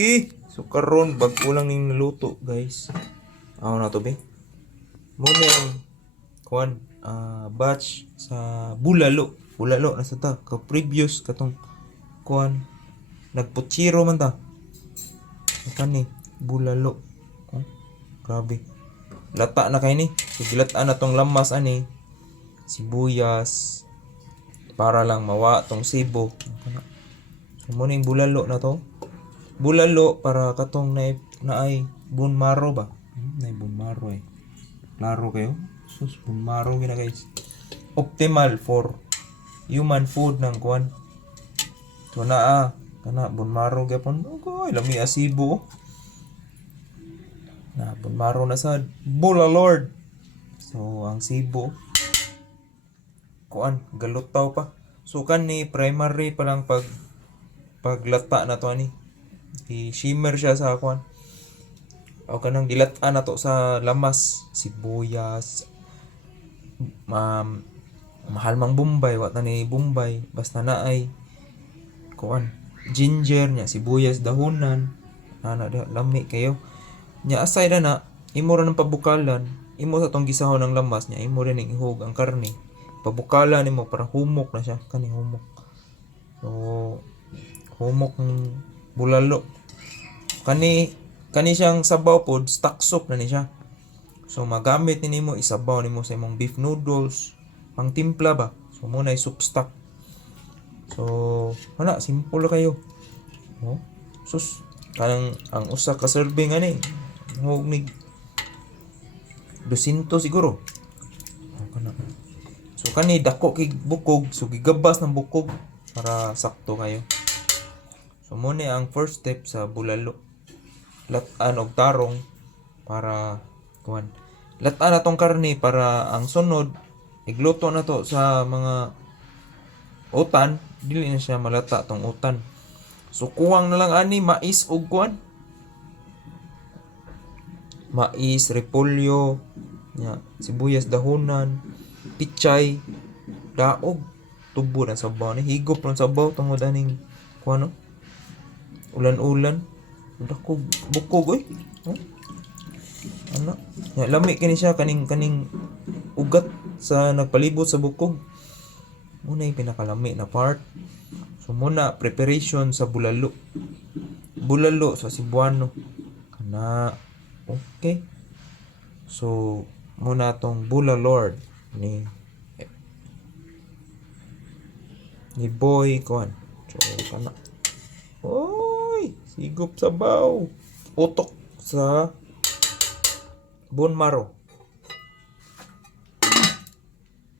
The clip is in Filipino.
Okay. So karon bago lang ning naluto, guys. Ako na to be. Muna yung kuan batch sa bulalo. Bulalo na sa ta ka previous katong kuan nagputsiro man ta. Kani bulalo. Oh, grabe. Lata na kay ni. So gilataan na tong lamas ani. Sibuyas para lang mawa tong sibo. So muna yung bulalo na to. Bulalo para katong na ay bone marrow ba? Na bone marrow eh. Klaro kayo? Sus, bone marrow gina guys. Optimal for human food ng kuan. So naa kana bone marrow gyapon. Okay, lami asibo. Na bone marrow na sad. Bula lord. So ang sibo kuan galutaw pa. So kani primary pa lang paglata na to ani. I-shimmer siya sa kuan. O kanang dilataan na to sa lamas, sibuyas, mahal mang Bombay, wata ni Bombay, basta na ay kuan, ginger nya, sibuyas dahonan, lami kayo. Nya aside na imo ra ng pabukalan, imo sa tong gisahon ng lamas nya, imo rin ning ihog ang karne. Pabukalan nimo para humok na siya, kani humok. So humok ng bulalo. Kani siyang sabaw pod, stock soup na ni siya. So magamit ni nimo isabaw nimo sa imong beef noodles, pang timpla ba. So muna soup stock. So ana simple kayo. Oh. Sus kanang ang usa ka serving ani hug ni 200 siguro. Kana. So kani dako kay bukog, so gigabas ng bukog para sakto kayo. So muna ang first step sa bulalo. Lataan og tarong para kuan. Lataan na tong karne para ang sunod igluto na to sa mga utan, dili na siya malata tong utan. So kuwang na lang ani mais og kuan. Mais, repolyo, nya, sibuyas dahonan, pichay, daog, tubo na sabaw ni higop lang sabaw tungod aning kuan no. Ulan-ulan. Dako bukog oy. Oh. Ano? Ya, lami kini siya kaning ugat sa nagpalibot sa bukog. Muna yung pinakalami na part. So muna preparation sa bulalo. Bulalo sa Cebuano. Kana. Okay. So muna tong bulalord ni boy kuan. So kana. Oy, sigop sabaw. Utok sa bone marrow.